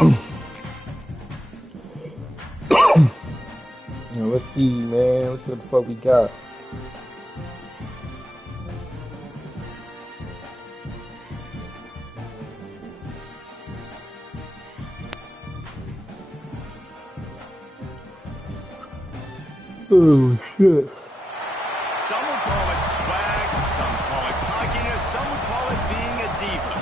Now, let's see, man. Let's see what the fuck we got. Oh, shit. Some would call it swag, some call it cockiness, some would call it being a diva.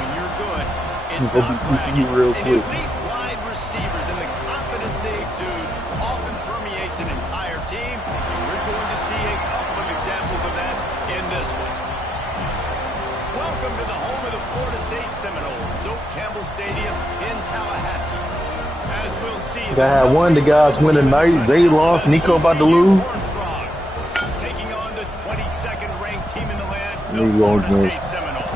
When you're good, it's not bragging. And elite wide receivers and the confidence they exude often permeates an entire team. And we're going to see a couple of examples of that in this one. Welcome to the home of the Florida State Seminoles, Doak Campbell Stadium in Tallahassee. As we'll see, I had one of the guys win tonight. Zay lost. Nico about to lose. Taking on the 22nd ranked team in the land, the Florida State Seminoles.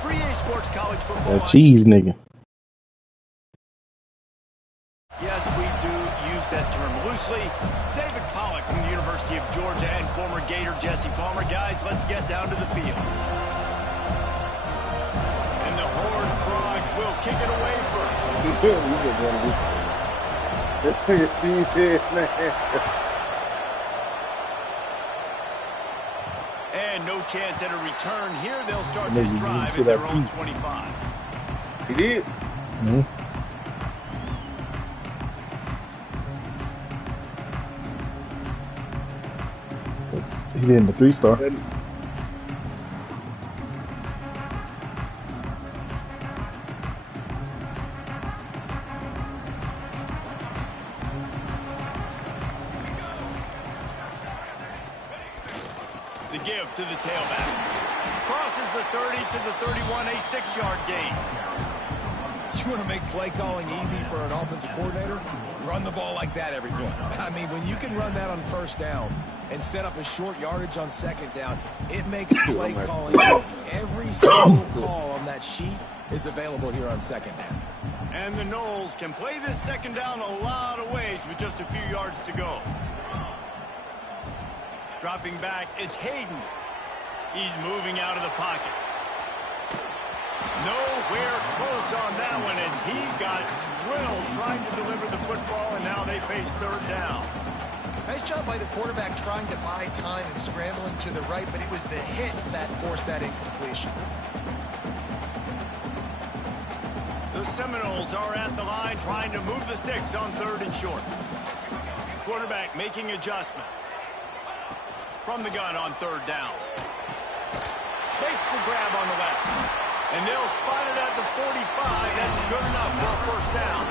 Free A Sports College Football. That cheese nigga. Yes, we do use that term loosely. David Pollack from the University of Georgia and former Gator Jesse Palmer. Guys, let's get down to the field. And the Horned Frogs will kick it away first. And no chance at a return here. They'll start this drive at their own 25. He did. Mm-hmm. He did in the 3-star. The give to the tailback. Crosses the 30 to the 31, a 6-yard gain. You want to make play calling easy for an offensive coordinator? Run the ball like that every play. I mean, when you can run that on first down and set up a short yardage on second down, it makes play calling easy. Every single call on that sheet is available here on second down. And the Noles can play this second down a lot of ways with just a few yards to go. Dropping back, it's Hayden. He's moving out of the pocket. Nowhere close on that one as he got drilled trying to deliver the football, and now they face third down. Nice job by the quarterback trying to buy time and scrambling to the right, but it was the hit that forced that incompletion. The Seminoles are at the line trying to move the sticks on third and short. Quarterback making adjustments. From the gun on third down. Makes the grab on the left. And they'll spot it at the 45. That's good enough for a first down.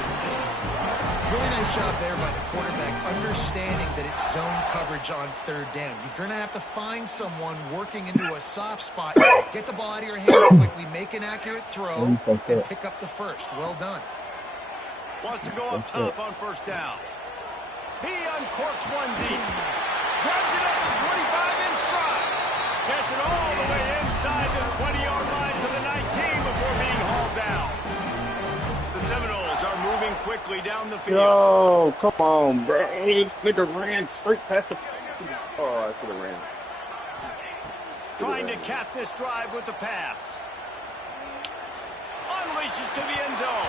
Really nice job there by the quarterback, understanding that it's zone coverage on third down. You're going to have to find someone working into a soft spot. Get the ball out of your hands quickly, make an accurate throw, and pick up the first. Well done. Wants to go up top on first down. He uncorks one deep. Grabs it at the 25 in stride. Gets it all the way inside the 20-yard line to the 19 before being hauled down. The Seminoles are moving quickly down the field. Yo, come on, bro. This nigga ran straight past the... Oh, I should have ran. Trying to cap this drive with the pass. Unleashes to the end zone.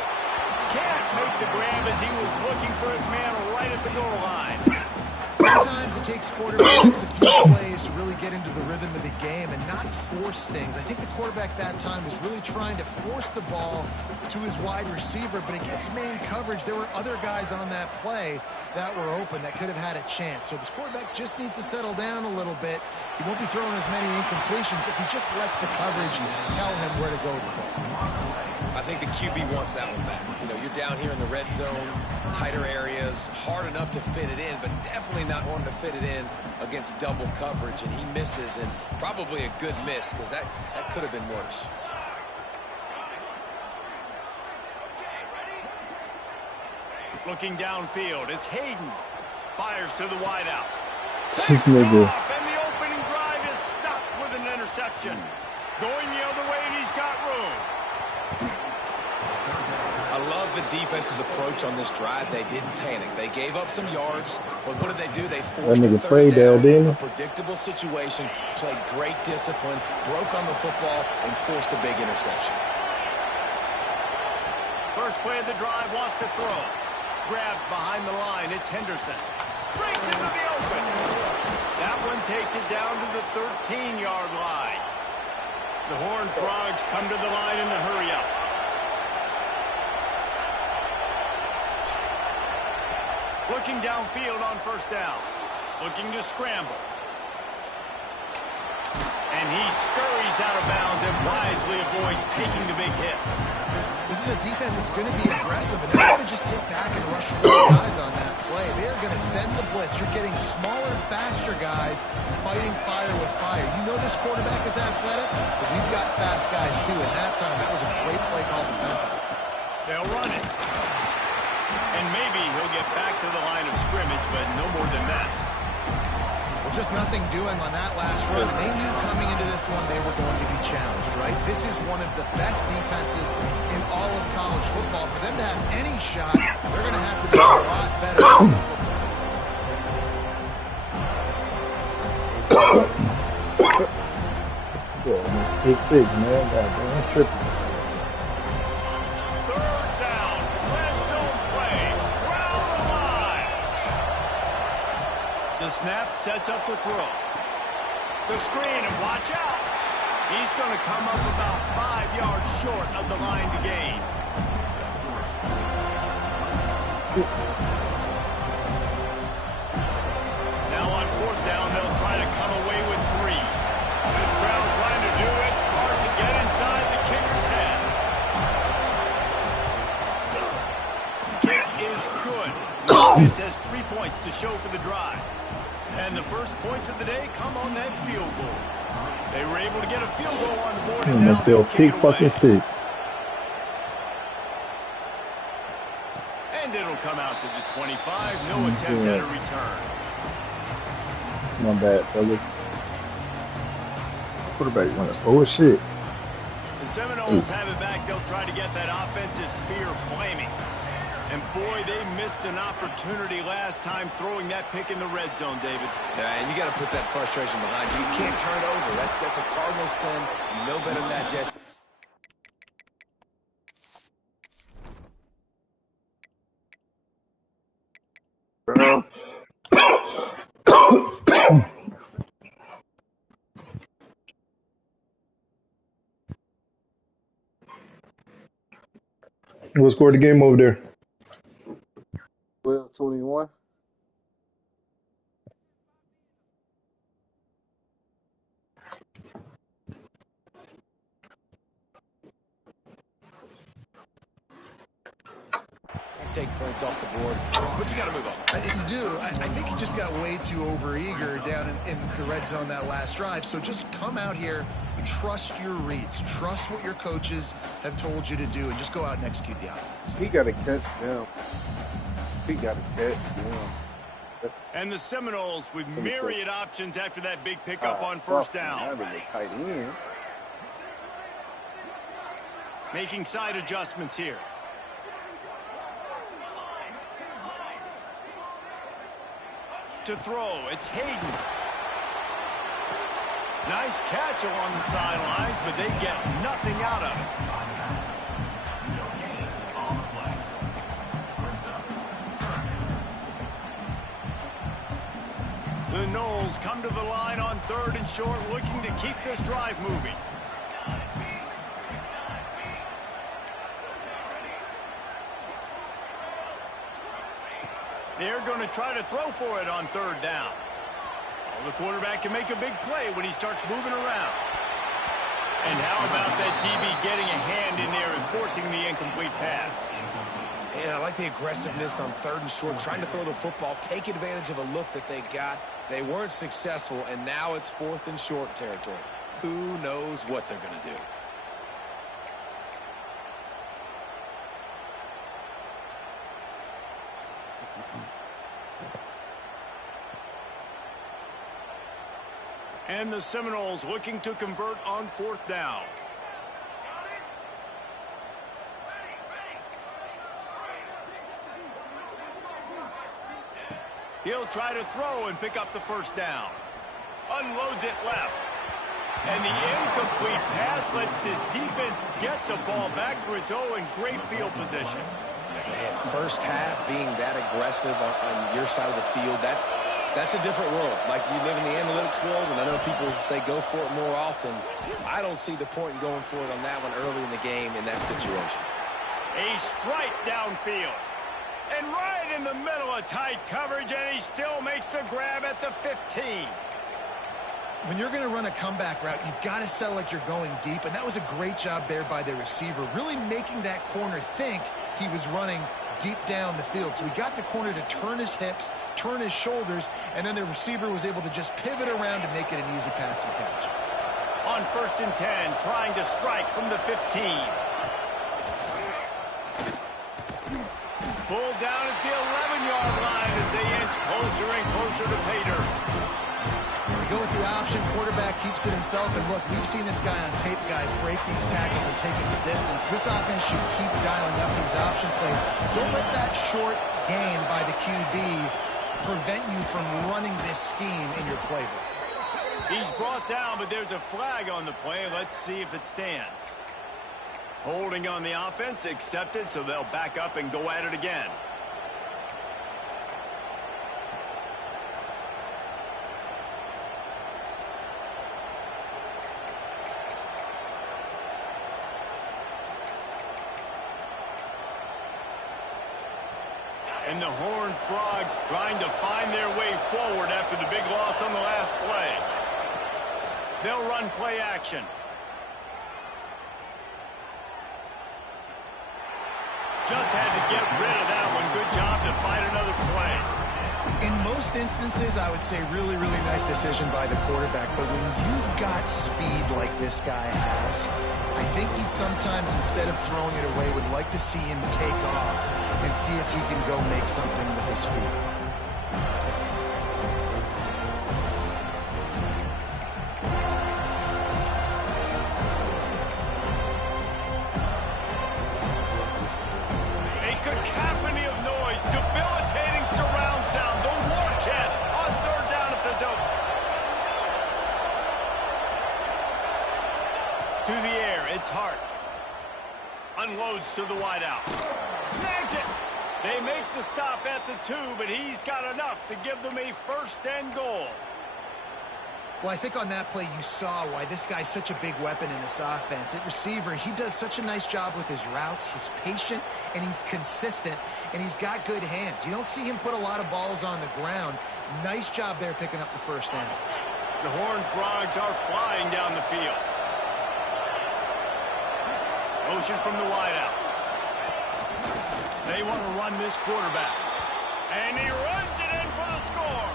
Can't make the grab as he was looking for his man right at the goal line. Sometimes it takes quarterbacks a few plays to really get into the rhythm of the game and not force things. I think the quarterback that time was really trying to force the ball to his wide receiver, but against man coverage, there were other guys on that play that were open that could have had a chance. So this quarterback just needs to settle down a little bit. He won't be throwing as many incompletions if he just lets the coverage tell him where to go with the ball. I think the QB wants that one back. You know, you're down here in the red zone, tighter areas, hard enough to fit it in, but definitely not wanting to fit it in against double coverage, and he misses, and probably a good miss because that could have been worse. Looking downfield, it's Hayden. Fires to the wideout. This nigga. And the opening drive is stopped with an interception. Going the other way, and he's got room. I love the defense's approach on this drive. They didn't panic. They gave up some yards, but what did they do? They forced a third down, a predictable situation, played great discipline, broke on the football, and forced a big interception. First play of the drive, wants to throw. Grabbed behind the line, it's Henderson. Breaks into the open. That one takes it down to the 13-yard line. The Horned Frogs come to the line in the hurry-up. Looking downfield on first down. Looking to scramble. And he scurries out of bounds and wisely avoids taking the big hit. This is a defense that's going to be aggressive, and they're not going to just sit back and rush 4 guys on that play. They're going to send the blitz. You're getting smaller, faster guys fighting fire with fire. You know this quarterback is athletic, but we've got fast guys too, and that time that was a great play call defensively. They'll run it. And maybe he'll get back to the line of scrimmage, but no more than that. Well, just nothing doing on that last run. And they knew coming into this one they were going to be challenged, right? This is one of the best defenses in all of college football. For them to have any shot, they're going to have to do a lot better than football. Yeah, it's 6, man. Goddamn tripping. Third down. Red zone play. Crowd alive. The snap sets up the throw. The screen, and watch out. He's going to come up about 5 yards short of the line to gain. Now on fourth down, they'll try to come away with 3. This crowd trying to do its part to get inside the kicker's head. Kick is good. It has 3 points to show for the drive. And the first points of the day come on that field goal. They were able to get a field goal on the board. And That's still kick fucking 6. And it'll come out to the 25. No attempt at a return. My bad, fellas. Quarterback went slow as shit. The Seminoles have it back. They'll try to get that offensive spear flaming. And boy, they missed an opportunity last time throwing that pick in the red zone, David. Yeah, and you got to put that frustration behind you. You can't turn it over. That's a cardinal sin. You know better than that, Jesse. What scored the game over there? 12-21. Take points off the board, but you got to move on. You do. I think he just got way too overeager down in the red zone that last drive. So just come out here, trust your reads, trust what your coaches have told you to do, and just go out and execute the offense. He got to catch them. He got to catch them. And the Seminoles with myriad options after that big pickup on first down. Tight end. Making side adjustments here. To throw, it's Hayden. Nice catch along the sidelines, but they get nothing out of it. The Noles come to the line on 3rd and short, looking to keep this drive moving. They're going to try to throw for it on 3rd down. Well, the quarterback can make a big play when he starts moving around. And how about that DB getting a hand in there and forcing the incomplete pass? And I like the aggressiveness on 3rd and short, trying to throw the football, take advantage of a look that they got. They weren't successful, and now it's 4th and short territory. Who knows what they're going to do? And the Seminoles looking to convert on 4th down. He'll try to throw and pick up the first down. Unloads it left. And the incomplete pass lets this defense get the ball back for its own in great field position. Man, first half being that aggressive on your side of the field, that's a different world. Like, you live in the analytics world, and I know people say go for it more often. I don't see the point in going for it on that one early in the game in that situation. A strike downfield. And right in the middle of tight coverage, and he still makes the grab at the 15. When you're going to run a comeback route, you've got to sell like you're going deep, and that was a great job there by the receiver, really making that corner think he was running deep down the field. So he got the corner to turn his hips, turn his shoulders, and then the receiver was able to just pivot around to make it an easy pass and catch. On 1st and 10, trying to strike from the 15. Pulled down at the 11-yard line as they inch closer and closer to pay dirt. They go with the option. Quarterback keeps it himself. And look, we've seen this guy on tape, guys, break these tackles and take it the distance. This offense should keep dialing up these option plays. Don't let that short gain by the QB prevent you from running this scheme in your playbook. He's brought down, but there's a flag on the play. Let's see if it stands. Holding on the offense, accepted, so they'll back up and go at it again. And the Horned Frogs trying to find their way forward after the big loss on the last play. They'll run play action. Just had to get rid of that one. Good job to find another play. In most instances, I would say really, really nice decision by the quarterback. But when you've got speed like this guy has, I think he'd sometimes, instead of throwing it away, would like to see him take off and see if he can go make something with his feet. A cacophony of noise, debilitating surround sound, the war chant on 3rd down at the dope. To the air, it's Hart. Unloads to the wideout. Snags it. They make the stop at the 2, but he's got enough to give them a 1st and goal. Well, I think on that play you saw why this guy's such a big weapon in this offense. At receiver, he does such a nice job with his routes. He's patient, and he's consistent, and he's got good hands. You don't see him put a lot of balls on the ground. Nice job there picking up the 1st down. The Horned Frogs are flying down the field. Motion from the wideout. They want to run this quarterback. And he runs it in for the score.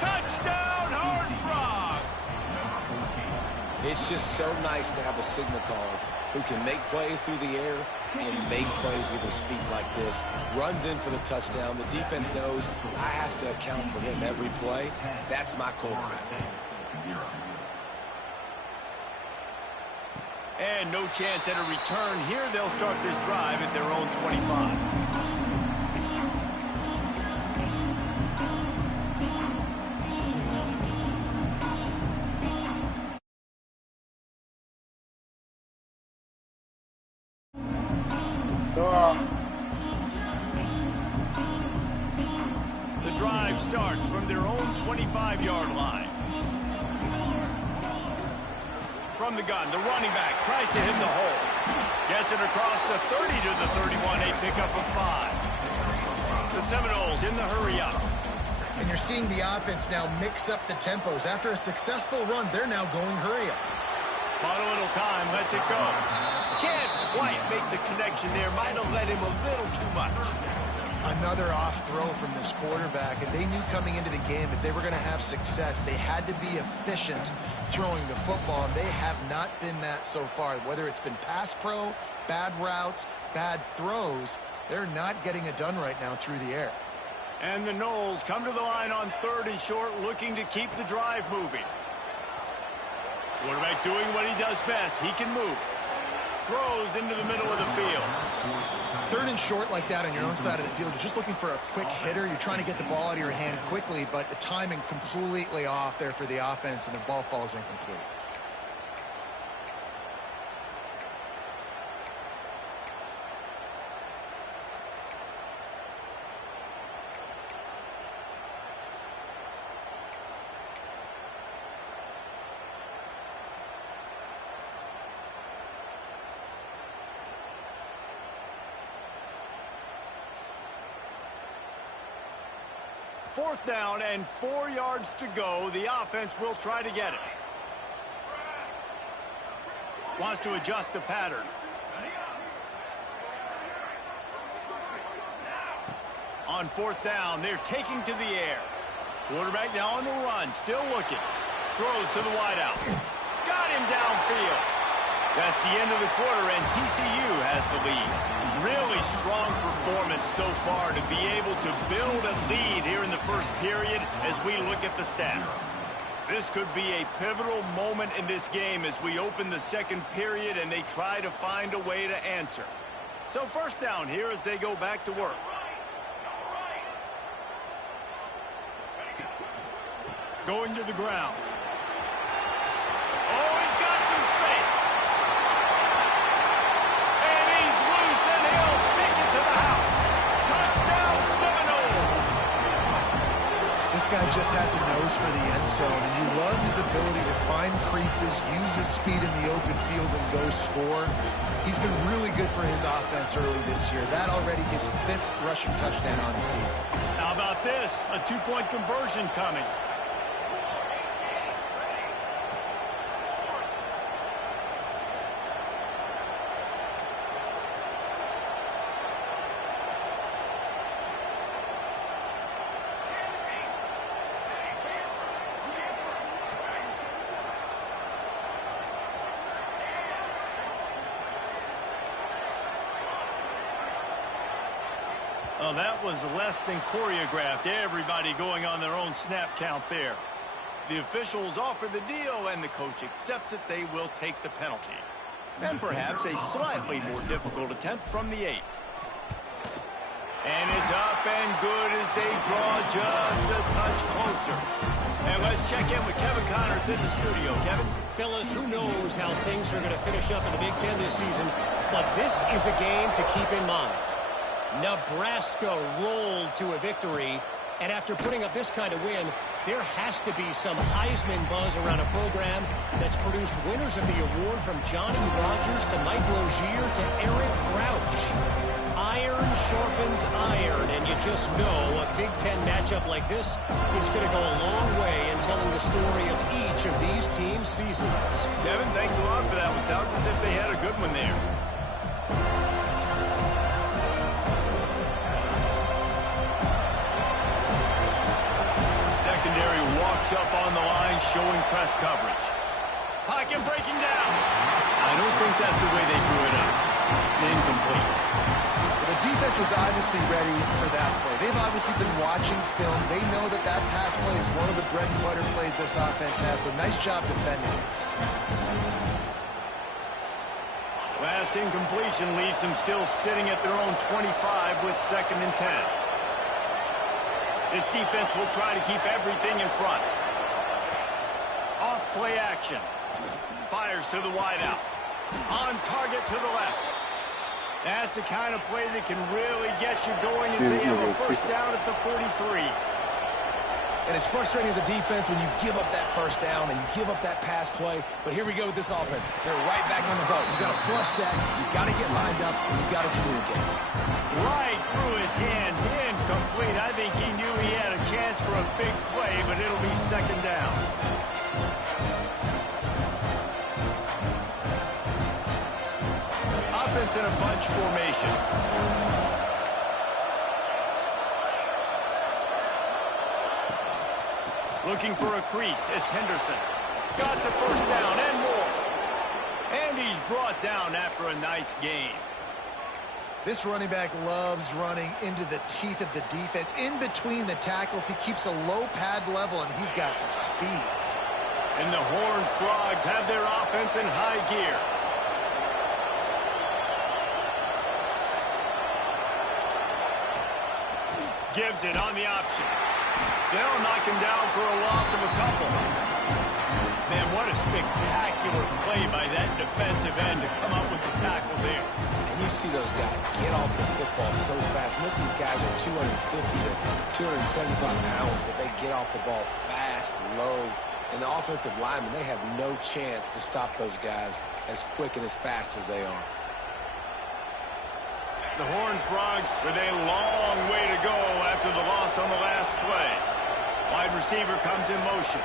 Touchdown, Horned Frogs! It's just so nice to have a signal caller who can make plays through the air and make plays with his feet like this. Runs in for the touchdown. The defense knows I have to account for him every play. That's my quarterback. And no chance at a return here. They'll start this drive at their own 25. The drive starts from their own 25-yard line. From the gun, the running back tries to hit the hole. Gets it across the 30 to the 31, a pickup of 5. The Seminoles in the hurry-up. And you're seeing the offense now mix up the tempos. After a successful run, they're now going hurry-up. Bought a little time, lets it go. Can't quite make the connection there. Might have let him a little too much. Another off throw from this quarterback, and they knew coming into the game that they were going to have success. They had to be efficient throwing the football, and they have not been that so far. Whether it's been pass pro, bad routes, bad throws, they're not getting it done right now through the air. And the Noles come to the line on 3rd and short, looking to keep the drive moving. Quarterback doing what he does best. He can move. Throws into the middle of the field. 3rd and short like that on your own side of the field, you're just looking for a quick hitter. You're trying to get the ball out of your hand quickly, but the timing completely off there for the offense, and the ball falls incomplete. 4th down and 4 yards to go. The offense will try to get it. Wants to adjust the pattern. On 4th down, they're taking to the air. Quarterback now on the run, still looking. Throws to the wideout. Got him downfield. That's the end of the quarter, and TCU has the lead. Really strong performance so far to be able to build a lead here in the first period as we look at the stats. This could be a pivotal moment in this game as we open the second period and they try to find a way to answer. So 1st down here as they go back to work. Going to the ground. Oh, he's got some space. And he's loose, and he'll take it to the house. Touchdown, Seminoles. This guy just has a nose for the end zone, and you love his ability to find creases, use his speed in the open field, and go score. He's been really good for his offense early this year. That already his 5th rushing touchdown on the season. How about this? A 2-point conversion coming. Well, that was less than choreographed. Everybody going on their own snap count there. The officials offer the deal, and the coach accepts it. They will take the penalty. And perhaps a slightly more difficult attempt from the 8. And it's up and good as they draw just a touch closer. And let's check in with Kevin Connors in the studio. Kevin? Fellas, who knows how things are going to finish up in the Big Ten this season, but this is a game to keep in mind. Nebraska rolled to a victory, and after putting up this kind of win, there has to be some Heisman buzz around a program that's produced winners of the award from Johnny Rodgers to Mike Rozier to Eric Crouch. Iron sharpens iron, and you just know a Big Ten matchup like this is going to go a long way in telling the story of each of these teams' seasons. Kevin, thanks a lot for that one. Sounds as if they had a good one there. Secondary walks up on the line, showing press coverage. Pocket breaking down. I don't think that's the way they drew it up. Incomplete. The defense was obviously ready for that play. They've obviously been watching film. They know that that pass play is one of the bread and butter plays this offense has, so nice job defending. Last incompletion leaves them still sitting at their own 25 with 2nd and 10. This defense will try to keep everything in front. Off play action. Fires to the wideout. On target to the left. That's the kind of play that can really get you going as they have a 1st down at the 43. And it's frustrating as a defense when you give up that 1st down and you give up that pass play. But here we go with this offense. They're right back on the boat. You got to flush that. You got to get lined up, and you got to communicate. Right through his hands, incomplete. I think he knew he had a chance for a big play, but it'll be 2nd down. Offense in a bunch formation. Looking for a crease, it's Henderson. Got the 1st down and more. And he's brought down after a nice gain. This running back loves running into the teeth of the defense. In between the tackles, he keeps a low pad level, and he's got some speed. And the Horned Frogs have their offense in high gear. Gives it on the option. They'll knock him down for a loss of a couple. Man, what a spectacular play by that defensive end to come up with the tackle there. And you see those guys get off the football so fast. Most of these guys are 250 to 275 pounds, but they get off the ball fast, low. And the offensive linemen, they have no chance to stop those guys as quick and as fast as they are. The Horned Frogs with a long way to go after the loss on the last play. Wide receiver comes in motion.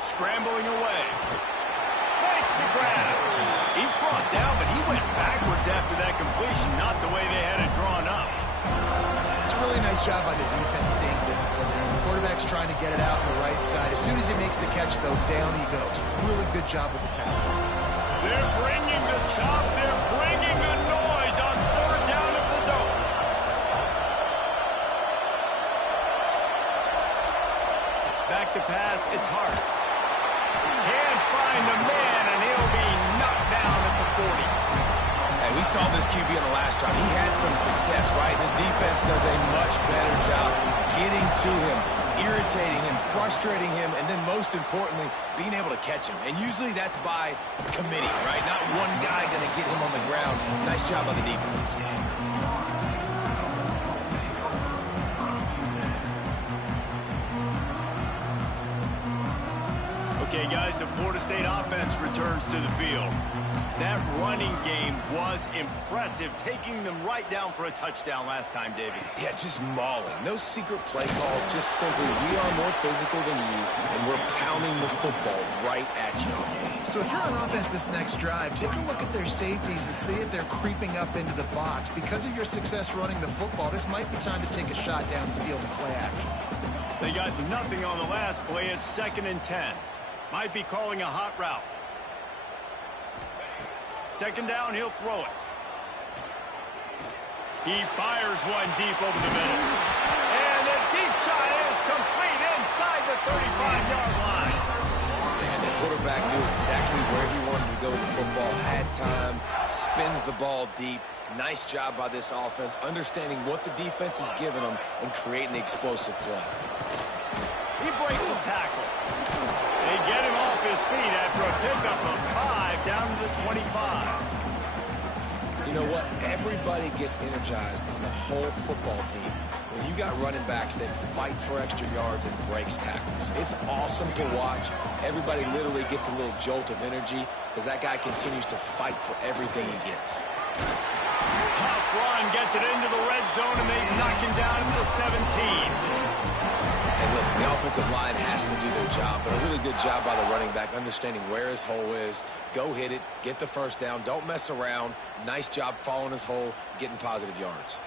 Scrambling away. Makes the grab. He's brought down, but he went backwards after that completion, not the way they had it drawn up. It's a really nice job by the defense staying disciplined there. The quarterback's trying to get it out on the right side. As soon as he makes the catch, though, down he goes. Really good job with the tackle. They're bringing the chop. They're bringing the noise on third down at the dope. Back to pass. It's Hart. Can't find the man, and he'll be knocked down at the 40. And we saw this QB on the last drive. He had some success, right? The defense does a much better job getting to him, irritating him, frustrating him, and then most importantly, being able to catch him. And usually that's by committee, right? Not one guy going to get him on the ground. Nice job by the defense. Okay, guys, the Florida State offense returns to the field. That running game was impressive, taking them right down for a touchdown last time, David. Yeah, just mauling. No secret play calls, just simply we are more physical than you, and we're pounding the football right at you. So if you're on offense this next drive, take a look at their safeties and see if they're creeping up into the box. Because of your success running the football, this might be time to take a shot down the field and play action. They got nothing on the last play. It's 2nd and 10. Might be calling a hot route. 2nd down, he'll throw it. He fires one deep over the middle. And the deep shot is complete inside the 35-yard line. And the quarterback knew exactly where he wanted to go with the football, had time, spins the ball deep. Nice job by this offense, understanding what the defense is giving them and creating the explosive play. He breaks a tackle. They get him off his feet after a pickup of 5 down to the 25. You know what? Everybody gets energized on the whole football team when you got running backs that fight for extra yards and breaks tackles. It's awesome to watch. Everybody literally gets a little jolt of energy because that guy continues to fight for everything he gets. Tough run gets it into the red zone, and they knock him down to the 17. And listen, the offensive line has to do their job, but a really good job by the running back, understanding where his hole is. Go hit it, get the first down, don't mess around. Nice job following his hole, getting positive yards.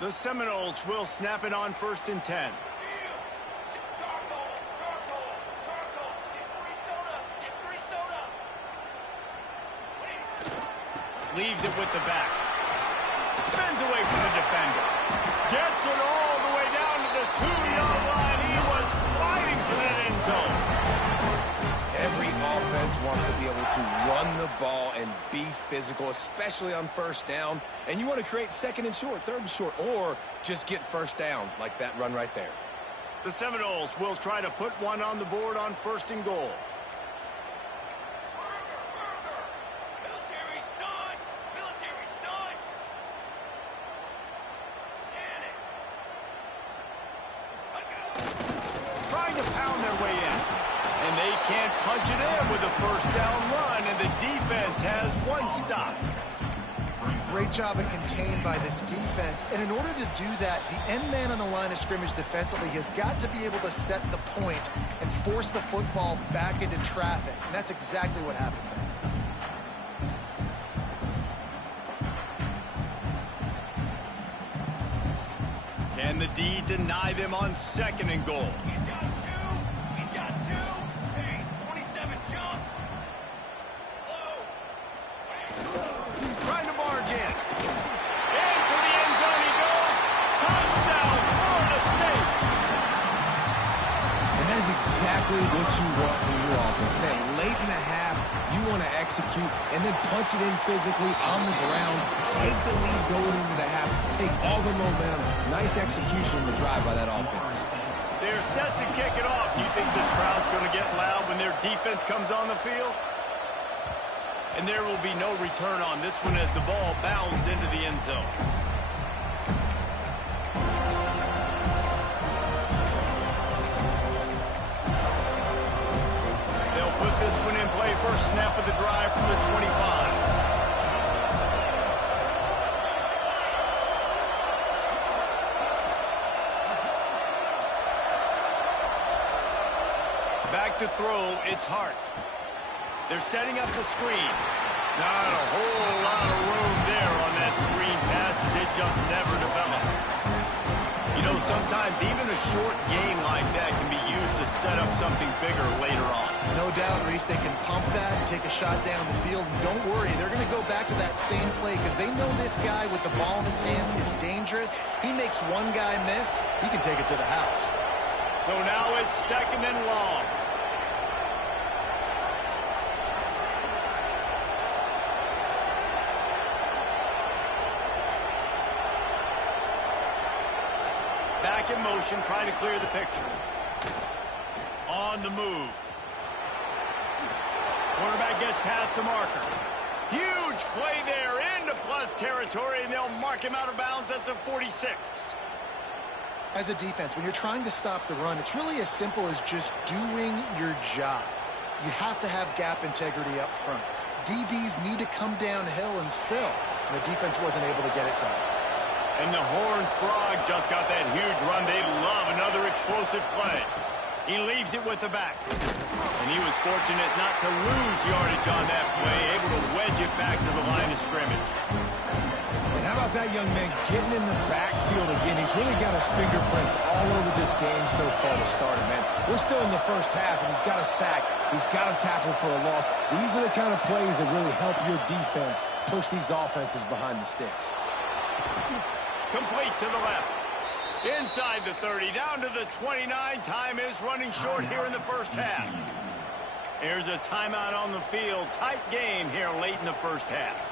The Seminoles will snap it on 1st and 10. Leaves it with the back. Spins away from the defender. Gets it all the way down to the 2-yard line. He was fighting for that end zone. Every offense wants to be able to run the ball and be physical, especially on 1st down. And you want to create 2nd and short, 3rd and short, or just get first downs like that run right there. The Seminoles will try to put one on the board on 1st and goal. Trying to pound their way in. And they can't punch it in with a 1st down run, and the defense has one stop. Great job of contained by this defense. And in order to do that, the end man on the line of scrimmage defensively has got to be able to set the point and force the football back into traffic. And that's exactly what happened there. Can the D deny them on 2nd and goal? He's got two. Pace, 27, jump. Trying to barge in. Into the end zone he goes. Touchdown, Florida State. And that is exactly what you want from your offense. Man, late in the half, you want to execute and then punch it in physically on the ground. Take the lead going into the half. Take all the momentum. Nice execution in the drive by that offense. They're set to kick it off. You think this crowd's going to get loud when their defense comes on the field? And there will be no return on this one as the ball bounds into the end zone. They'll put this one in play. First snap of the drive from the 25. Back to throw, it's Hart. They're setting up the screen. Not a whole lot of room there on that screen pass as it just never developed. You know, sometimes even a short game like that can be used to set up something bigger later on. No doubt, Reese, they can pump that and take a shot down the field. And don't worry, they're going to go back to that same play because they know this guy with the ball in his hands is dangerous. He makes one guy miss, he can take it to the house. So now it's 2nd and long. Back in motion, trying to clear the picture. On the move. Quarterback gets past the marker. Huge play there into plus territory, and they'll mark him out of bounds at the 46. As a defense, when you're trying to stop the run, it's really as simple as just doing your job. You have to have gap integrity up front. DBs need to come downhill and fill. And the defense wasn't able to get it done. And the Horned Frog just got that huge run. They love another explosive play. He leaves it with the back. And he was fortunate not to lose yardage on that play, able to wedge it back to the line of scrimmage. And how about that young man getting in the backfield again? He's really got his fingerprints all over this game so far to start it, man. We're still in the first half, and he's got a sack. He's got a tackle for a loss. These are the kind of plays that really help your defense push these offenses behind the sticks. Complete to the left. Inside the 30, down to the 29. Time is running short here in the first half. Here's a timeout on the field. Tight game here late in the first half.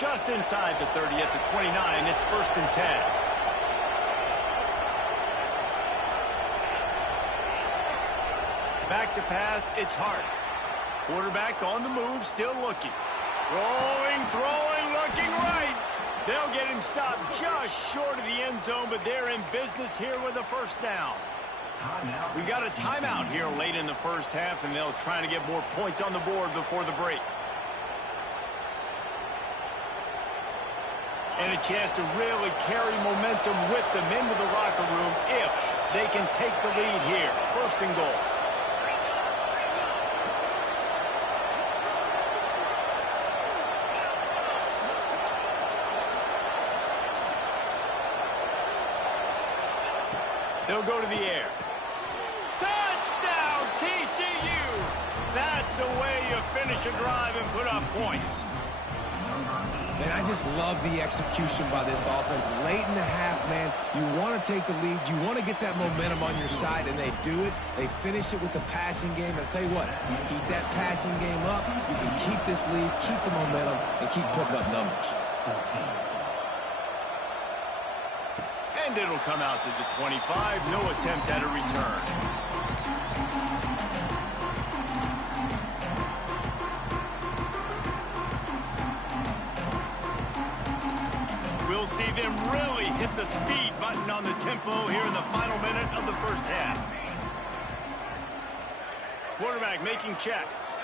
Just inside the 30 at the 29. It's 1st and 10. Back to pass, it's Hart. Quarterback on the move, still looking. Rolling, throwing, looking right. They'll get him stopped just short of the end zone, but they're in business here with a first down. We got a timeout here late in the first half, and they'll try to get more points on the board before the break. And a chance to really carry momentum with them into the locker room if they can take the lead here. 1st and goal. They'll go to the air. Touchdown, TCU! That's the way you finish a drive and put up points. Man, I just love the execution by this offense. Late in the half, man, you want to take the lead. You want to get that momentum on your side, and they do it. They finish it with the passing game. And I'll tell you what, keep that passing game up. You can keep this lead, keep the momentum, and keep putting up numbers. And it'll come out to the 25. No attempt at a return. We'll see them really hit the speed button on the tempo here in the final minute of the first half. Quarterback making checks.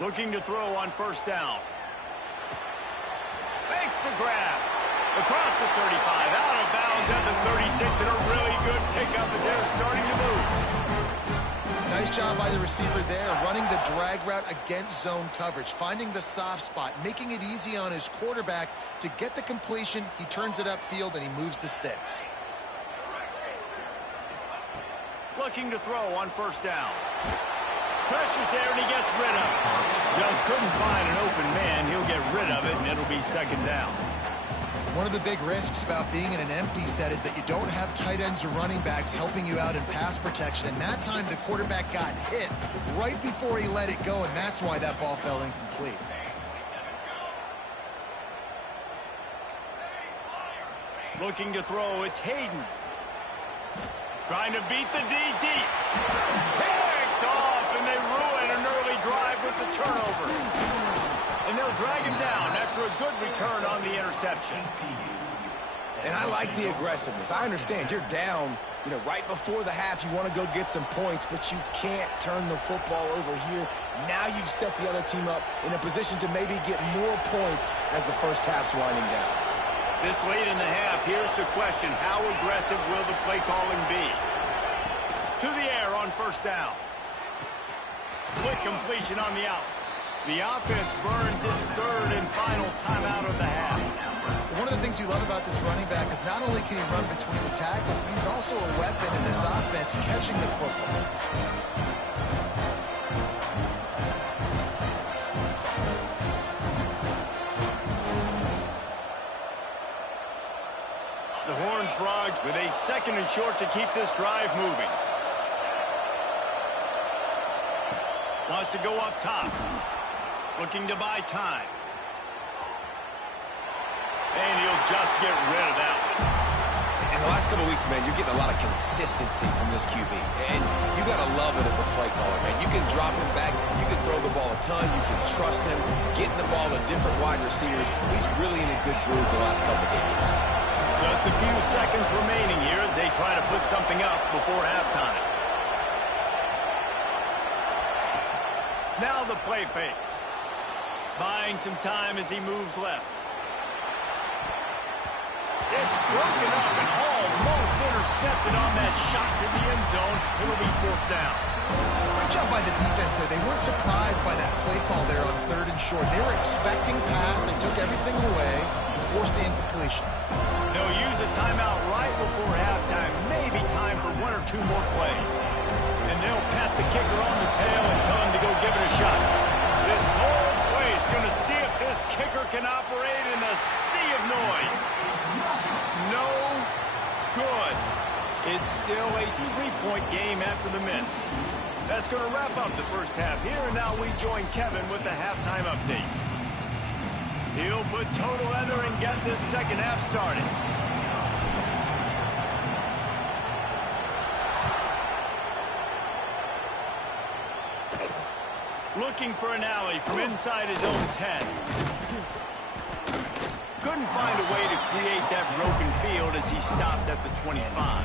Looking to throw on 1st down. Makes the grab. Across the 35, out of bounds at the 36, and a really good pickup as they're starting to move. Nice job by the receiver there, running the drag route against zone coverage, finding the soft spot, making it easy on his quarterback to get the completion. He turns it upfield, and he moves the sticks. Looking to throw on 1st down. Pressure's there, and he gets rid of it. Just couldn't find an open man. He'll get rid of it, and it'll be 2nd down. One of the big risks about being in an empty set is that you don't have tight ends or running backs helping you out in pass protection. And that time the quarterback got hit right before he let it go, and that's why that ball fell incomplete. Looking to throw, it's Hayden. Trying to beat the D deep. Picked off, and they ruin an early drive with the turnover. And they'll drag him down after a good return on the interception. And I like the aggressiveness. I understand you're down, right before the half. You want to go get some points, but you can't turn the football over here. Now you've set the other team up in a position to maybe get more points as the first half's winding down. This late in the half, here's the question. How aggressive will the play calling be? To the air on first down. Quick completion on the out. The offense burns its third and final timeout of the half. One of the things you love about this running back is not only can he run between the tackles, but he's also a weapon in this offense catching the football. The Horned Frogs with a 2nd and short to keep this drive moving. Wants to go up top. Looking to buy time. And he'll just get rid of that one. In the last couple of weeks, man, you're getting a lot of consistency from this QB. And you got to love it as a play caller, man. You can drop him back. You can throw the ball a ton. You can trust him. Getting the ball to different wide receivers. He's really in a good groove the last couple of games. Just a few seconds remaining here as they try to put something up before halftime. Now the play fake. Buying some time as he moves left. It's broken up and almost intercepted on that shot to the end zone. It'll be 4th down. Great job by the defense there. They weren't surprised by that play call there on 3rd and short. They were expecting pass. They took everything away and forced the incompletion. They'll use a timeout right before halftime. Maybe time for 1 or 2 more plays. And they'll pat the kicker on the tail and tell him to go give it a shot. This whole play is going to see if this kicker can operate in the sea of noise. No good. It's still a 3-point game after the miss. That's going to wrap up the first half here, and now we join Kevin with the halftime update. He'll put total leather and get this second half started. Looking for an alley from inside his own 10. Couldn't find a way to create that broken field as he stopped at the 25.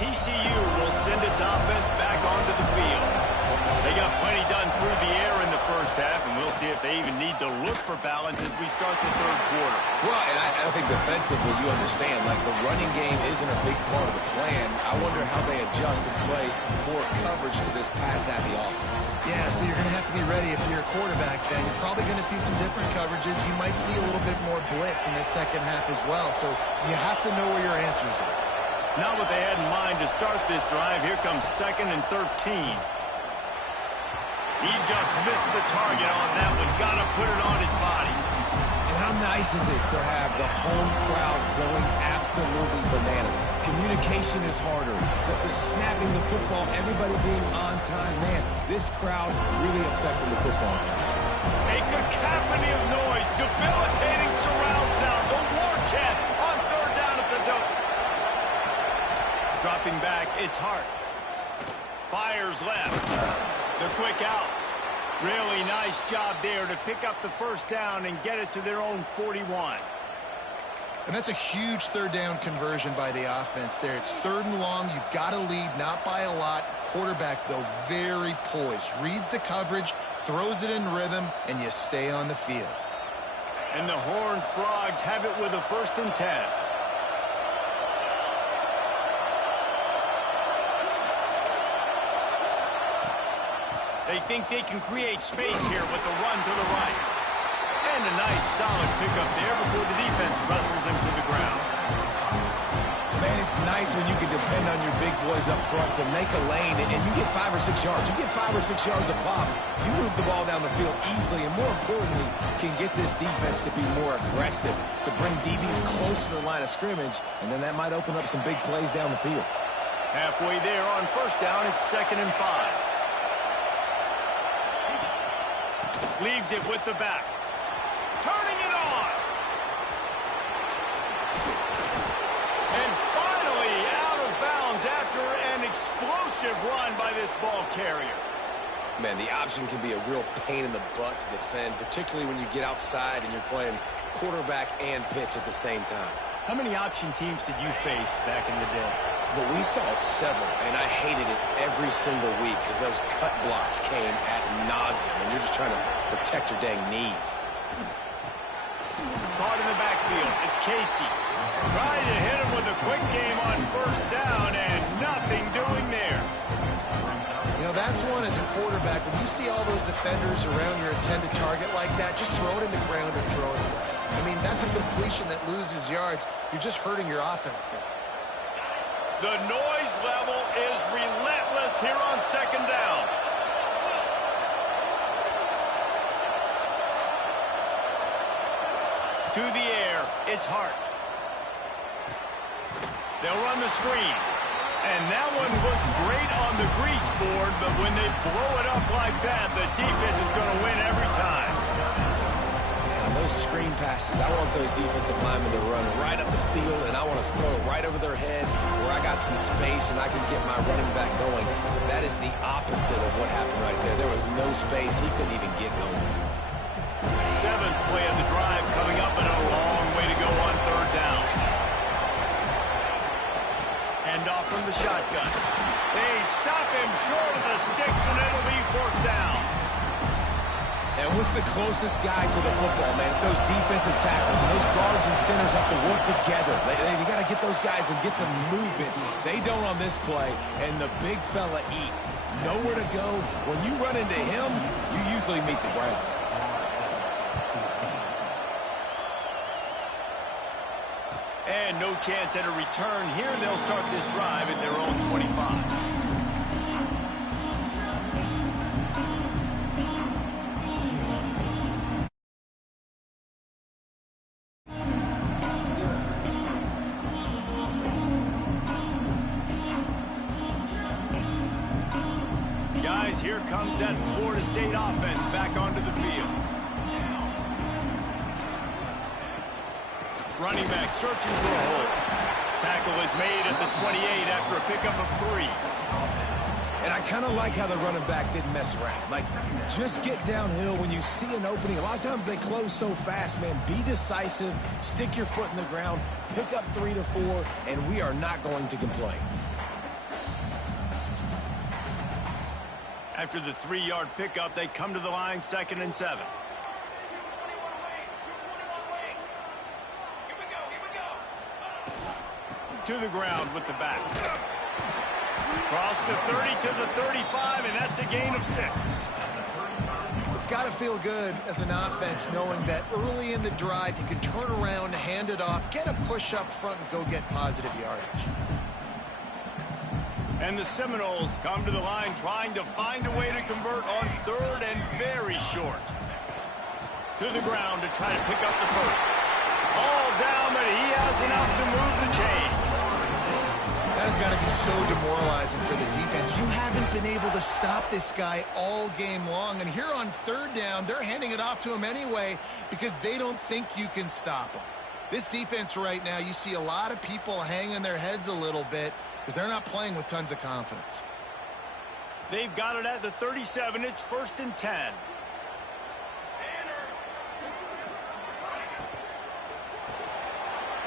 TCU will send its offense back onto the field. They got plenty done through the air in the first half, and we'll see if they even need to look for balance as we start the 3rd quarter. Well, and I think defensively, you understand, like the running game isn't a big part of the plan. I wonder how they adjust and play more coverage to this pass-happy offense. Yeah, so you're going to have to be ready if you're a quarterback then. You're probably going to see some different coverages. You might see a little bit more blitz in the second half as well. So you have to know where your answers are. Not what they had in mind to start this drive. Here comes 2nd and 13. He just missed the target on that one. Got to put it on his body. And how nice is it to have the home crowd going absolutely bananas? Communication is harder, but the snapping the football, everybody being on time, man, this crowd really affecting the football game. A cacophony of noise, debilitating surround sound, the war chant on 3rd down at the dope. Dropping back, it's Hart. Fires left. The quick out. Really nice job there to pick up the first down and get it to their own 41. And that's a huge 3rd down conversion by the offense there. It's 3rd and long. You've got to lead, not by a lot. Quarterback, though, very poised. Reads the coverage, throws it in rhythm, and you stay on the field. And the Horned Frogs have it with a 1st and 10. They think they can create space here with the run to the right. And a nice solid pickup there before the defense wrestles him to the ground. Man, it's nice when you can depend on your big boys up front to make a lane, and you get 5 or 6 yards. You get 5 or 6 yards a pop. You move the ball down the field easily, and more importantly, can get this defense to be more aggressive, to bring DBs close to the line of scrimmage, and then that might open up some big plays down the field. Halfway there on first down, it's 2nd and 5. Leaves it with the back. Turning it on. And finally out of bounds after an explosive run by this ball carrier. Man, the option can be a real pain in the butt to defend, particularly when you get outside and you're playing quarterback and pitch at the same time. How many option teams did you face back in the day? but we saw several, and I hated it every single week because those cut blocks came ad nauseum, and you're just trying to protect your dang knees. Caught in the backfield. It's Casey. Trying to hit him with a quick game on first down, and nothing doing there. You know, that's one as a quarterback. When you see all those defenders around your intended target like that, just throw it in the ground or throw it away. I mean, that's a completion that loses yards. You're just hurting your offense there. The noise level is relentless here on second down. To the air, it's Hart. They'll run the screen. And that one looked great on the grease board, but when they blow it up like that, the defense is going to win every time. And those screen passes, I want those defensive linemen to run right up the field, and I want to throw it right over their head where I got some space and I can get my running back going. That is the opposite of what happened right there. There was no space. He couldn't even get going. Seventh play of the drive coming up, and a long way to go on third down. Hand off from the shotgun. They stop him short of the sticks, and it'll be fourth down. And what's the closest guy to the football, man? It's those defensive tackles, and those guards and centers have to work together. They got to get those guys and get some movement. They don't on this play, and the big fella eats. Nowhere to go. When you run into him, you usually meet the ground. And no chance at a return here. They'll start this drive at their own 25. Guys, here comes that Florida State offense back onto the field. Running back searching for a hole. Tackle is made at the 28 after a pickup of 3. And I kind of like how the running back didn't mess around. Like, just get downhill when you see an opening. A lot of times they close so fast, man. Be decisive, stick your foot in the ground, pick up 3 to 4, and we are not going to complain. After the 3-yard pickup, they come to the line 2nd and 7. To the ground with the back. Cross the 30 to the 35, and that's a gain of 6. It's got to feel good as an offense knowing that early in the drive you can turn around, hand it off, get a push up front, and go get positive yardage. And the Seminoles come to the line trying to find a way to convert on 3rd and very short. To the ground to try to pick up the first. All down, but he has enough to move the chains. That has got to be so demoralizing for the defense. You haven't been able to stop this guy all game long. And here on 3rd down, they're handing it off to him anyway because they don't think you can stop him. This defense right now, you see a lot of people hanging their heads a little bit because they're not playing with tons of confidence. They've got it at the 37. It's 1st and 10.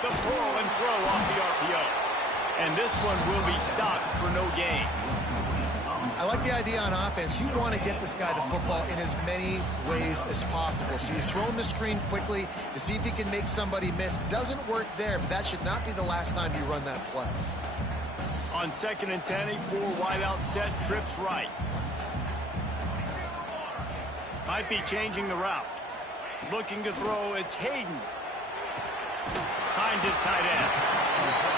The pull and throw off the RPO. And this one will be stopped for no gain. I like the idea on offense. You want to get this guy the football in as many ways as possible. So you throw him the screen quickly to see if he can make somebody miss. Doesn't work there, but that should not be the last time you run that play. On 2nd and 10, a 4-wideout set, trips right. Might be changing the route. Looking to throw, it's Hayden. Finds his tight end.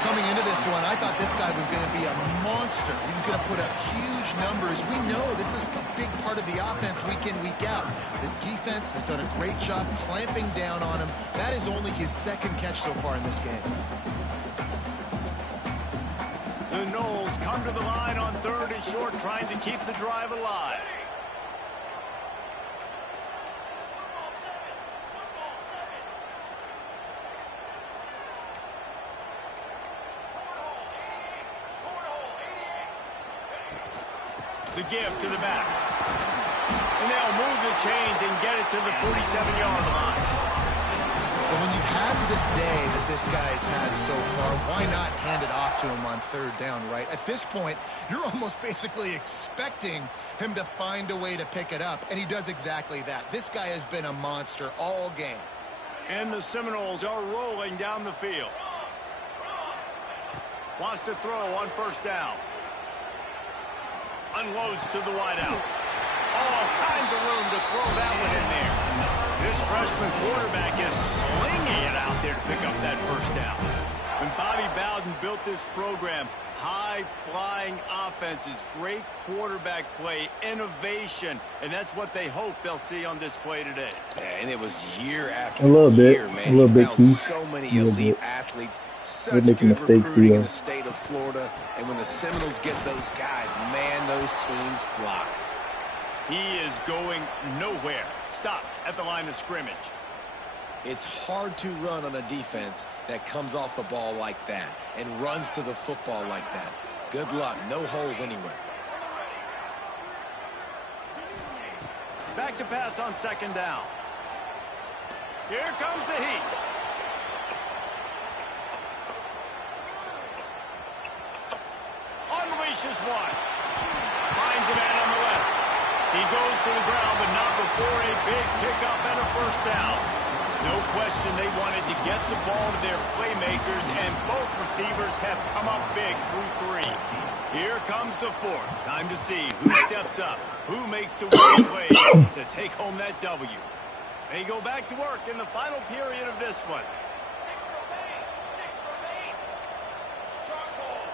Coming into this one, I thought this guy was going to be a monster. He was going to put up huge numbers. We know this is a big part of the offense week in, week out. The defense has done a great job clamping down on him. That is only his 2nd catch so far in this game. The Noles come to the line on 3rd and short, trying to keep the drive alive. The give to the back. And they'll move the chains and get it to the 47-yard line. But when you've had the day that this guy's had so far, why not hand it off to him on third down, right? At this point, you're almost basically expecting him to find a way to pick it up, and he does exactly that. This guy has been a monster all game. And the Seminoles are rolling down the field. Wants to throw on first down. Unloads to the wideout. All kinds of room to throw that one in there. This freshman quarterback is slinging it out there to pick up that first down. When Bobby Bowden built this program, high-flying offenses, great quarterback play, innovation, and that's what they hope they'll see on display today. And it was year after A little bit. year, man. A little He bit, found Keith. so many A little elite bit. athletes, They're such making good mistakes, recruiting too, in though. the state of Florida. And when the Seminoles get those guys, man, those teams fly. He is going nowhere. Stop at the line of scrimmage. It's hard to run on a defense that comes off the ball like that and runs to the football like that. Good luck. No holes anywhere. Back to pass on second down. Here comes the heat. Unleashes one. Finds a man on the left. He goes to the ground, but not before a big pickup and a first down. No question they wanted to get the ball to their playmakers, and both receivers have come up big through three. Here comes the fourth. Time to see who steps up, who makes the winning play to take home that W. They go back to work in the final period of this one. 6 remain. Charcoal.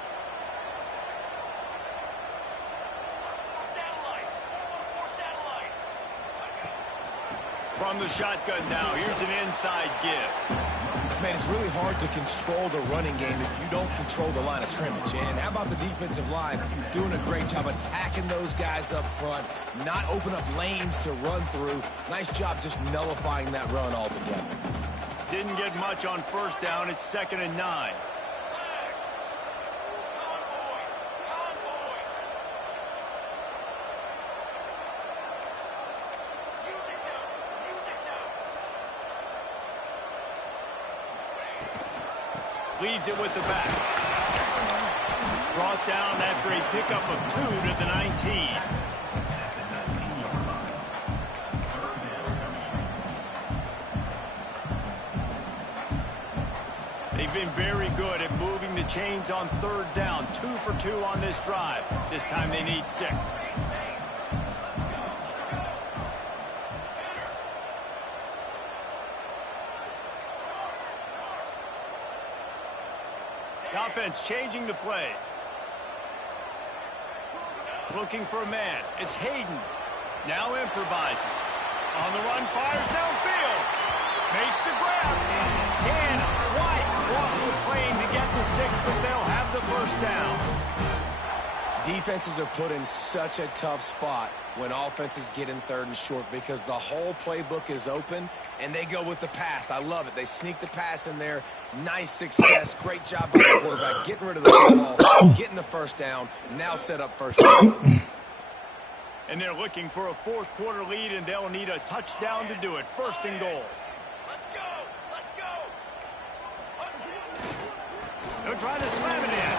Satellite. 414 satellite. From the shotgun now, here's an inside give. Man, it's really hard to control the running game if you don't control the line of scrimmage. And how about the defensive line doing a great job attacking those guys up front, not open up lanes to run through. Nice job just nullifying that run altogether. Didn't get much on first down. It's 2nd and 9. Leaves it with the back. Brought down after a pickup of 2 to the 19. They've been very good at moving the chains on third down. 2 for 2 on this drive. This time they need 6. The offense changing the play. Looking for a man. It's Hayden. Now improvising. On the run, fires downfield. Makes the grab. Can White cross the plane to get the 6, but they'll have the first down. Defenses are put in such a tough spot when offenses get in third and short because the whole playbook is open and they go with the pass. I love it. They sneak the pass in there. Nice success. Great job by the quarterback getting rid of the football, getting the first down, now set up first down. And they're looking for a fourth quarter lead, and they'll need a touchdown to do it. 1st and goal. Let's go. Let's go. They're trying to slam it in.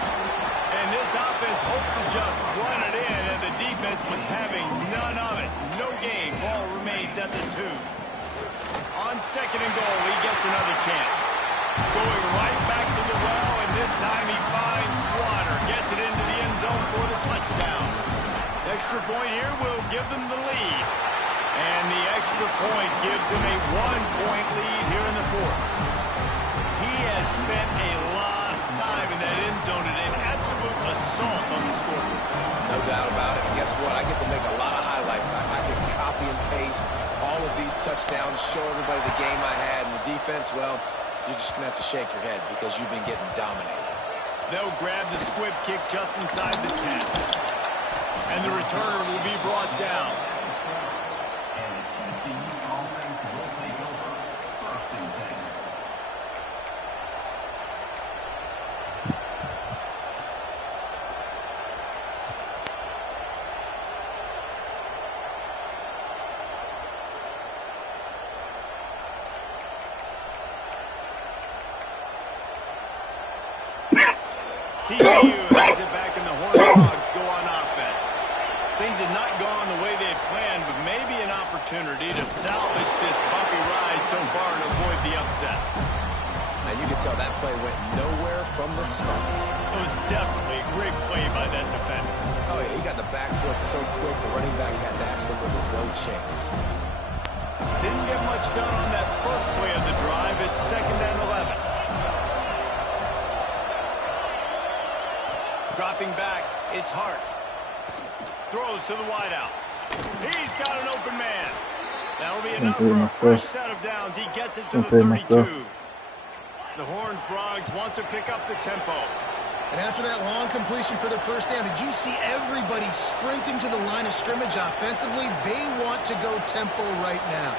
And this offense hopes to just run it in, and the defense was having none of it. No gain. Ball remains at the 2. On 2nd and goal, he gets another chance. Going right back to the well, and this time he finds water. Gets it into the end zone for the touchdown. Extra point here will give them the lead. And the extra point gives them a 1-point lead here in the 4th. He has spent a lot of time in that end zone and an absolute assault on the scoreboard. No doubt about it. And guess what? I get to make a lot of highlights. I can copy and paste all of these touchdowns, show everybody the game I had. And the defense, well, you're just going to have to shake your head because you've been getting dominated. They'll grab the squib kick just inside the 10. And the returner will be brought down. TCU has it back in the Horned Frogs go on offense. Things have not gone the way they had planned, but maybe an opportunity to salvage this bumpy ride so far and avoid the upset. And you can tell that play went nowhere from the start. It was definitely a great play by that defender. Oh, yeah, he got the back foot so quick, the running back had absolutely no chance. Didn't get much done on that first play of the drive. It's 2nd and 11. Dropping back, it's Hart. Throws to the wideout. He's got an open man. That'll be enough for a fresh set of downs. He gets it to the 32. The Horned Frogs want to pick up the tempo. And after that long completion for their first down, did you see everybody sprinting to the line of scrimmage offensively? They want to go tempo right now.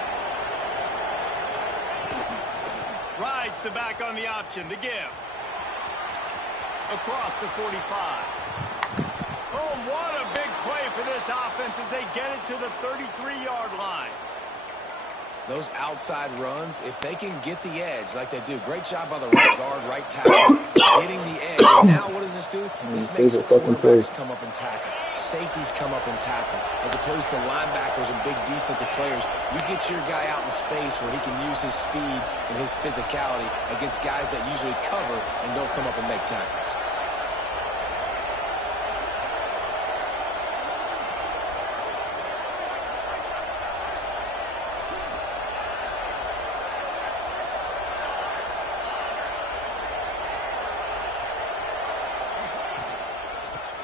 Rides the back on the option. The give. Across the 45. Oh, what a big play for this offense as they get it to the 33-yard line. Those outside runs, if they can get the edge like they do, great job by the right guard, right tackle, getting the edge. And now what does this do? This makes quarterbacks come up and tackle. Safeties come up and tackle. As opposed to linebackers and big defensive players, you get your guy out in space where he can use his speed and his physicality against guys that usually cover and don't come up and make tackles.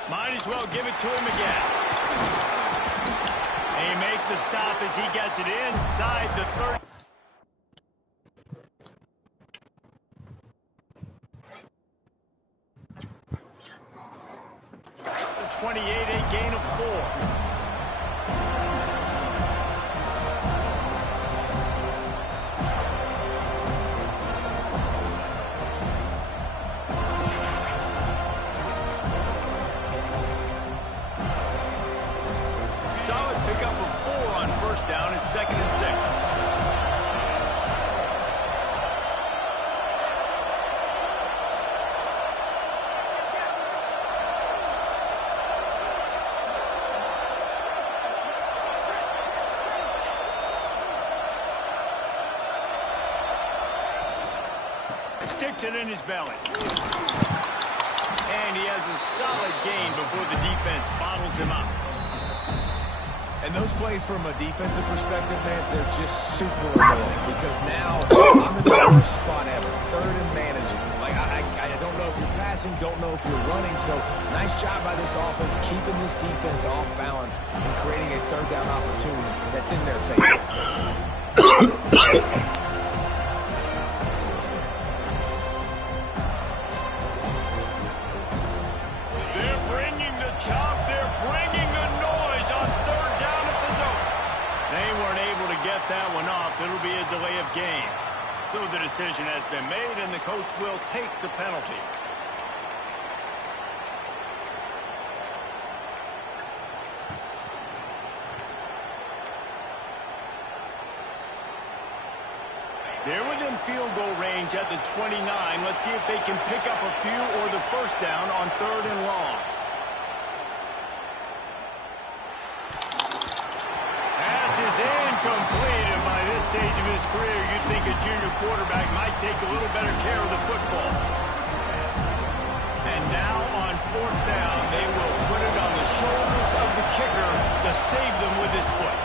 Might as well give it to him again. He makes the stop as he gets it inside the 30. The 28, a gain of 4. Solid pickup of 4 on first down. It's 2nd and 6. Sticks it in his belly. And he has a solid gain before the defense bottles him up. And those plays from a defensive perspective, man, they're just super annoying because now I'm in the worst spot ever, 3rd and manageable. Like, I don't know if you're passing, don't know if you're running, so nice job by this offense keeping this defense off balance and creating a 3rd down opportunity that's in their favor. They're bringing the chop, they're bringing the noise on 3rd down at the dope. They weren't able to get that one off. It'll be a delay of game. So the decision has been made, and the coach will take the penalty. They're within field goal range at the 29. Let's see if they can pick up a few or the first down on 3rd and long. Pass is incomplete, and by this stage of his career, you'd think a junior quarterback might take a little better care of the football. And now on 4th down, they will put it on the shoulders of the kicker to save them with his foot.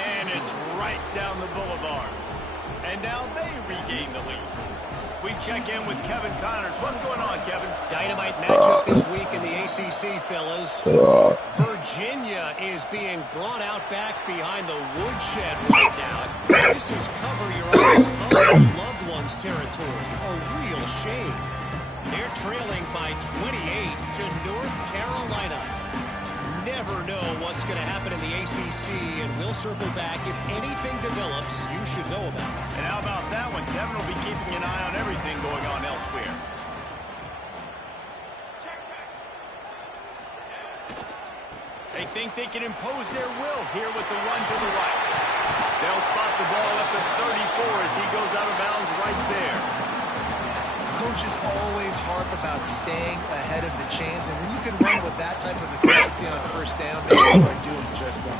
And it's right down the boulevard. And now they regain the lead. We check in with Kevin Connors. What's going on, Kevin? Dynamite matchup this week in the ACC, fellas. Virginia is being brought out back behind the woodshed right now. This is cover your eyes, cover your loved ones territory. A real shame. They're trailing by 28 to North Carolina. Never know what's going to happen in the ACC, and we'll circle back. If anything develops, you should know about it. And how about that one? Kevin will be keeping an eye on everything going on elsewhere. They think they can impose their will here with the run to the right. They'll spot the ball at the 34 as he goes out of bounds right there. Coaches always harp about staying ahead of the chains, and when you can run with that type of efficiency on first down, maybe you are doing just that.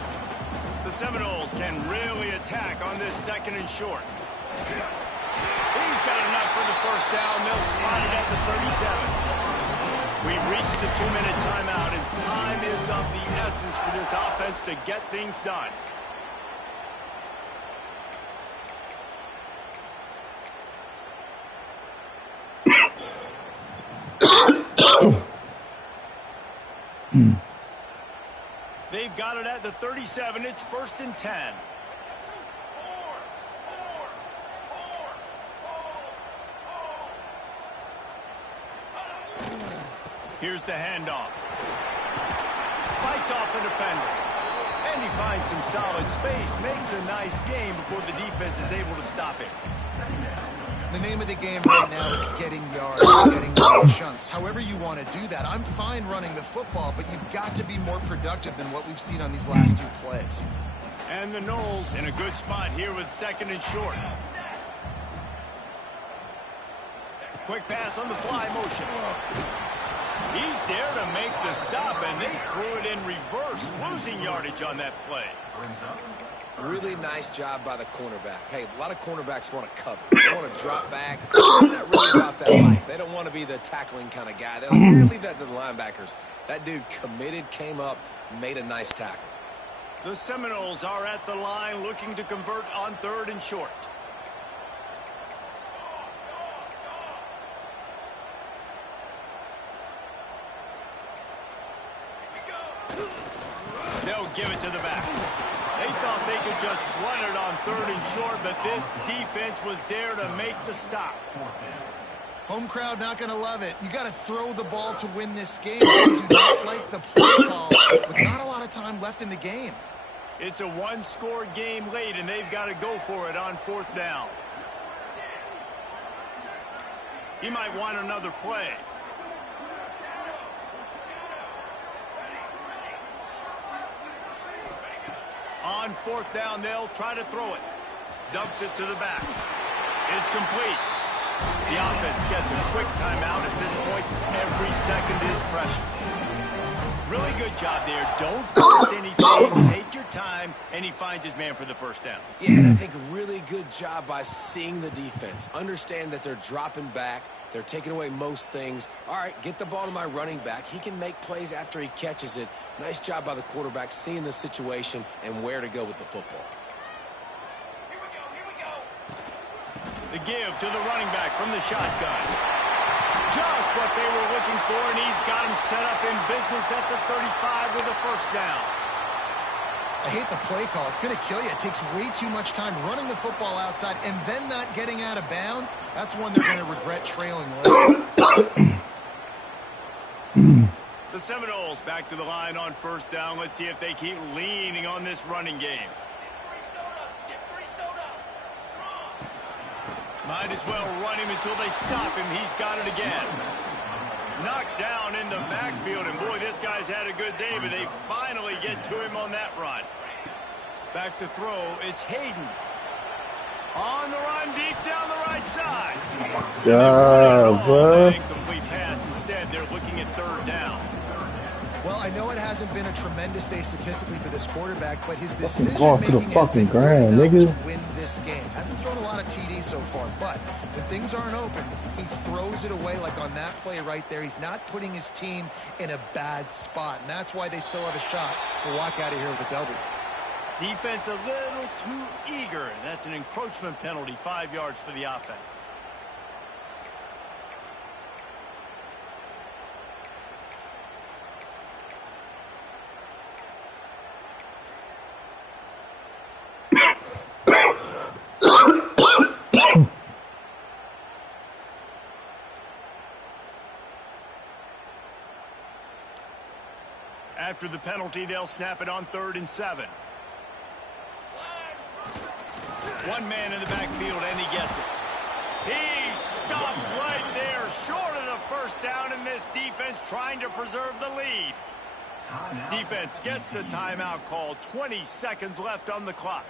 The Seminoles can really attack on this 2nd and short. He's got enough for the first down. They'll spot it at the 37. We've reached the 2-minute timeout, and time is of the essence for this offense to get things done. They've got it at the 37. It's 1st and 10. Here's the handoff. Fights off a defender. And he finds some solid space. Makes a nice game before the defense is able to stop him. The name of the game right now is getting yards, getting chunks. However you want to do that. I'm fine running the football, but you've got to be more productive than what we've seen on these last 2 plays. And the Noles in a good spot here with 2nd and short. Quick pass on the fly motion. He's there to make the stop, and they threw it in reverse, losing yardage on that play. Really nice job by the cornerback. Hey, a lot of cornerbacks want to cover. They want to drop back. They're not really about that life. They don't want to be the tackling kind of guy. They're like, leave that to the linebackers. That dude committed, came up, made a nice tackle. The Seminoles are at the line looking to convert on 3rd and short. They'll give it to the back. They thought they could just run it on 3rd and short, but this defense was there to make the stop. Home crowd not going to love it. You got to throw the ball to win this game. They do not like the play call with not a lot of time left in the game. It's a 1-score game late, and they've got to go for it on 4th down. He might want another play. On 4th down, they'll try to throw it. Dumps it to the back. It's complete. The offense gets a quick timeout at this point. Every second is precious. Really good job there. Don't force anything. Take your time, and he finds his man for the first down. Yeah, and I think really good job by seeing the defense. Understand that they're dropping back. They're taking away most things. All right, get the ball to my running back. He can make plays after he catches it. Nice job by the quarterback seeing the situation and where to go with the football. Here we go. The give to the running back from the shotgun. Just what they were looking for, and he's got him set up in business at the 35 with a first down. I hate the play call. It's going to kill you. It takes way too much time running the football outside and then not getting out of bounds. That's one they're going to regret trailing later. The Seminoles back to the line on first down. Let's see if they keep leaning on this running game. Might as well run him until they stop him. He's got it again. Knocked down in the backfield, and boy, this guy's had a good day, but they finally get to him on that run. Back to throw, it's Hayden. On the run, deep down the right side. Incomplete pass. Instead, they're looking at 3rd down. Well, I know it hasn't been a tremendous day statistically for this quarterback, but his decision Going to the making fucking has been ground, good enough nigga. to win this game. Hasn't thrown a lot of TDs so far, but when things aren't open, he throws it away like on that play right there. He's not putting his team in a bad spot, and that's why they still have a shot to walk out of here with a W. Defense a little too eager. That's an encroachment penalty, 5 yards for the offense. After the penalty, they'll snap it on 3rd and 7. One man in the backfield, and he gets it. He's stopped right there, short of the first down, and this defense trying to preserve the lead. Defense gets the timeout called. 20 seconds left on the clock.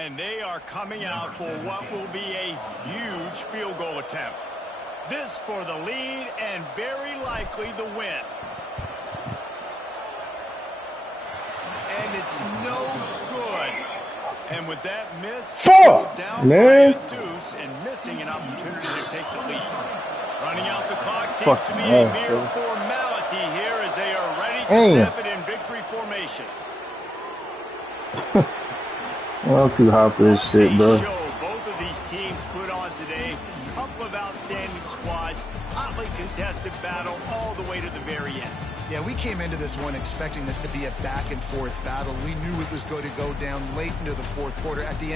And they are coming out for what will be a huge field goal attempt. This for the lead and very likely the win. And it's no good. And with that miss, down by a deuce and missing an opportunity to take the lead. Running out the clock seems to be a mere formality here as they are ready to step it in victory formation. I'm too hot for this shit, bro. Show both of these teams put on today. Couple of outstanding squads. Hotly contested battle all the way to the very end. Yeah, we came into this one expecting this to be a back-and-forth battle. We knew it was going to go down late into the fourth quarter. At the end